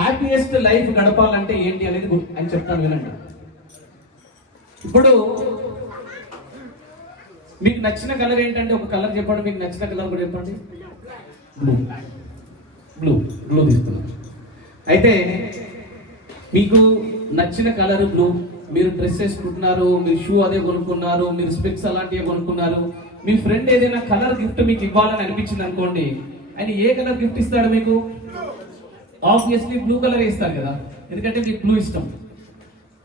Happiest life గడపాలంటే ఏంటి అనేది అని చెప్తాను వినండి. ఇప్పుడు మీకు నచ్చిన కలర్ ఏంటంటే ఒక కలర్ చెప్పండి, మీకు నచ్చిన కలర్ కూడా చెప్పండి. బ్లూ బ్లూ బ్లూ తీసుకున్నాను. అయితే మీకు నచ్చిన కలర్ బ్లూ, మీరు డ్రెస్ వేసుకుంటున్నారు, మీరు షూ అదే కొనుక్కున్నారు, మీరు స్పెక్స్ అలాంటివి కొనుక్కున్నారు. మీ ఫ్రెండ్ ఏదైనా కలర్ గిఫ్ట్ మీకు ఇవ్వాలని అనిపించింది అనుకోండి, ఆయన ఏ కలర్ గిఫ్ట్ ఇస్తాడు మీకు? ఆబ్వియస్లీ బ్లూ కలర్ ఇస్తారు కదా, ఎందుకంటే మీకు బ్లూ ఇష్టం.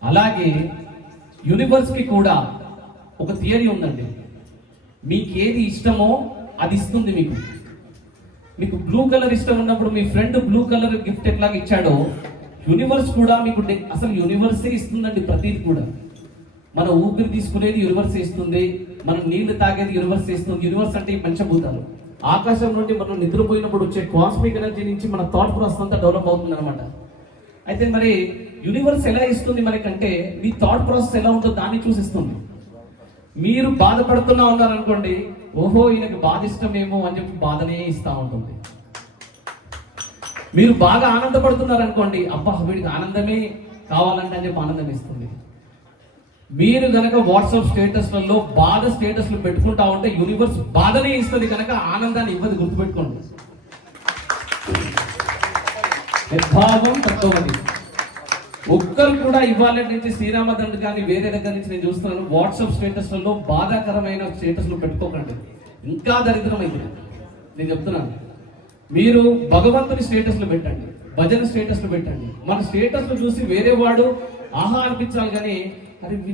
అలాగే యూనివర్స్ కి కూడా ఒక థియరీ ఉందండి. మీకు ఏది ఇష్టమో అది ఇస్తుంది మీకు. మీకు బ్లూ కలర్ ఇష్టం ఉన్నప్పుడు మీ ఫ్రెండ్ బ్లూ కలర్ గిఫ్ట్ ఎట్లాగా ఇచ్చాడో యూనివర్స్ కూడా మీకు అసలు యూనివర్సే ఇస్తుందండి. ప్రతిది కూడా మన ఊపిరి తీసుకునేది యూనివర్స్ ఇస్తుంది, మనం నీళ్లు తాగేది యూనివర్స్ ఇస్తుంది. యూనివర్స్ అంటే ఈ పంచభూతాలు. ఆకాశం నుండి మనం నిద్రపోయినప్పుడు వచ్చే కాస్మిక్ ఎనర్జీ నుంచి మన థాట్ ప్రాసెస్ అంతా డెవలప్ అవుతుంది అనమాట. అయితే మరి యూనివర్స్ ఎలా ఇస్తుంది మనకంటే, మీ థాట్ ప్రాసెస్ ఎలా ఉంటుందో దాన్ని చూసిస్తుంది. మీరు బాధపడుతున్నా ఉన్నారనుకోండి, ఓహో ఈయనకి బాధ ఇష్టమేమో అని చెప్పి బాధనే ఇస్తా ఉంటుంది. మీరు బాగా ఆనందపడుతున్నారనుకోండి, అబ్బా వీడికి ఆనందమే కావాలంటే అని చెప్పి ఆనందం ఇస్తుంది. మీరు కనుక వాట్సాప్ స్టేటస్లలో బాధ స్టేటస్లు పెట్టుకుంటా ఉంటే యూనివర్స్ బాధనే ఇస్తుంది కనుక ఆనందాన్ని ఇవ్వదు, గుర్తుపెట్టుకోండి. నిర్భావం తత్వమది. ఒక్కరు కూడా ఇవాళ నుంచి శ్రీరామదండు కానీ వేరే దగ్గర నుంచి నేను చూస్తున్నాను, వాట్సాప్ స్టేటస్లలో బాధాకరమైన స్టేటస్లు పెట్టుకోకండి, ఇంకా దరిద్రం అయితే. నేను చెప్తున్నాను, మీరు భగవంతుని స్టేటస్లు పెట్టండి, భజన స్టేటస్లు పెట్టండి. మన స్టేటస్లు చూసి వేరే వాడు ఆహా అనిపించాలి కానీ, అరే